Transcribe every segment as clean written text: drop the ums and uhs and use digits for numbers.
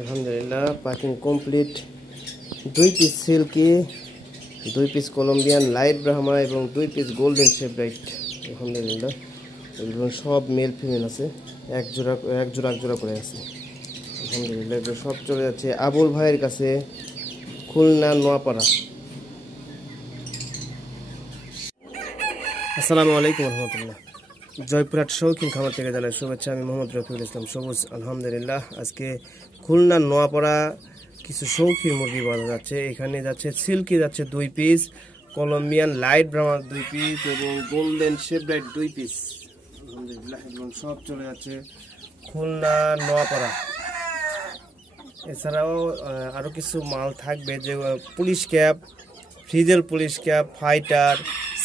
আলহামদুলিল্লাহ packing complete. 2 piece silky, 2 piece Colombian light Brahma এবং 2 piece golden শেপরাইট। আলহামদুলিল্লাহ এগুলো সব মেল ফিমেল আছে, এক জোড়া করে আছে। আলহামদুলিল্লাহ এগুলো সব চলে যাচ্ছে আবুল ভাইয়ের কাছে, খুলনা নোয়াপাড়া। আসসালামু আলাইকুম রহমতুল্লাহ। জয়পুরহাট শৌখিন খামার থেকে জানাই শুভেচ্ছা। আমি মোহাম্মদ রফিকুল ইসলাম সবুজ। আলহামদুলিল্লাহ আজকে খুলনা নোয়াপাড়া কিছু শৌখিন মুরগি পাওয়া যাচ্ছে। এখানে যাচ্ছে সিল্কি যাচ্ছে 2 piece, Colombian light Brahma 2 piece এবং গোল্ডেন শেপরাইট 2 পিস। আলহামদুলিল্লাহ এবং সব চলে যাচ্ছে খুলনা নোয়াপাড়া। এছাড়াও আরও কিছু মাল থাকবে, যে police cap, frizzle police cap, fighter,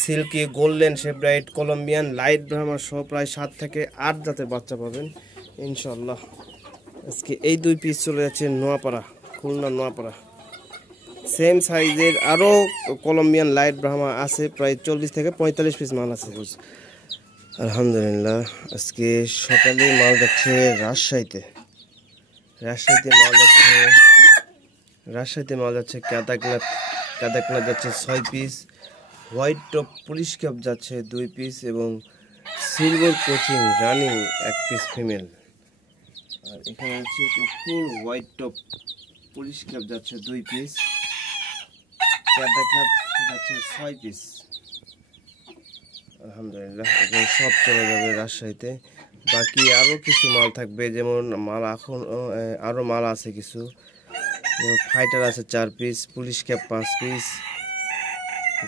silky, golden sebright, Columbian light Brahma সহ প্রায় 7 থেকে 8 জাতের বাচ্চা পাবেন ইনশাল্লাহ। আজকে এই 2 পিস চলে যাচ্ছে নোয়াপাড়া, খুলনা নোয়াপাড়া। সেম সাইজের আরও কলম্বিয়ান লাইট ব্রাহ্মা আছে, প্রায় 40 থেকে 45 পিস মাল আছে। আলহামদুলিল্লাহ আজকে সকালে মাল যাচ্ছে রাজশাহীতে মাল যাচ্ছে কাদাকনাথ যাচ্ছে 6 piece, white top police cap যাচ্ছে 2 পিস এবং silver coaching running 1 piece female. আর এখানে আছে full white top police cap যাচ্ছে 2 পিস, কাদাকনাথ যাচ্ছে 6 পিস। আলহামদুলিল্লাহ এগুলো সব চলে যাবে রাজশাহীতে। বাকি আরও কিছু মাল থাকবে, যেমন মাল এখন আরও মাল আছে কিছু, ফাইটার আছে 4 piece, police cap 5 piece,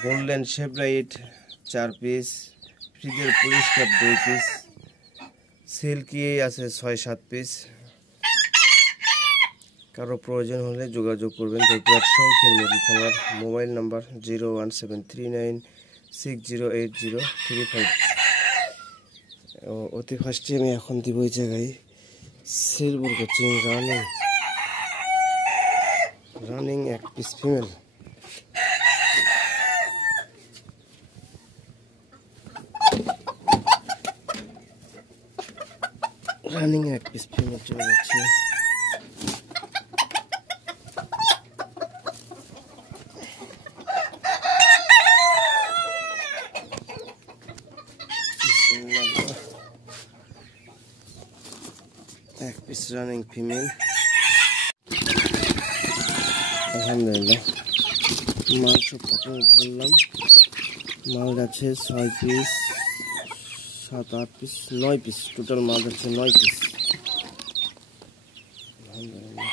golden sebright 4 piece, frizzle police cap 2 piece, silky আছে 6-7 পিস। কারো প্রয়োজন হলে যোগাযোগ করবেন। জয়পুরহাট শৌখিন মুরগি খামার। Mobile number 01739608035। অতি ফার্স্টে আমি এখন দিব এই জায়গায় silver coaching running 1 piece female. Running 1 piece female চলে যাচ্ছে। এক পিস রানিং ফিমেল। আলহামদুলিল্লাহ মাল সব প্যাকিং ভরলাম। মাল যাচ্ছে 6 পিস, 7-8 পিস, 9 পিস, টোটাল মাল যাচ্ছে 9 পিস। আলহামদুলিল্লাহ।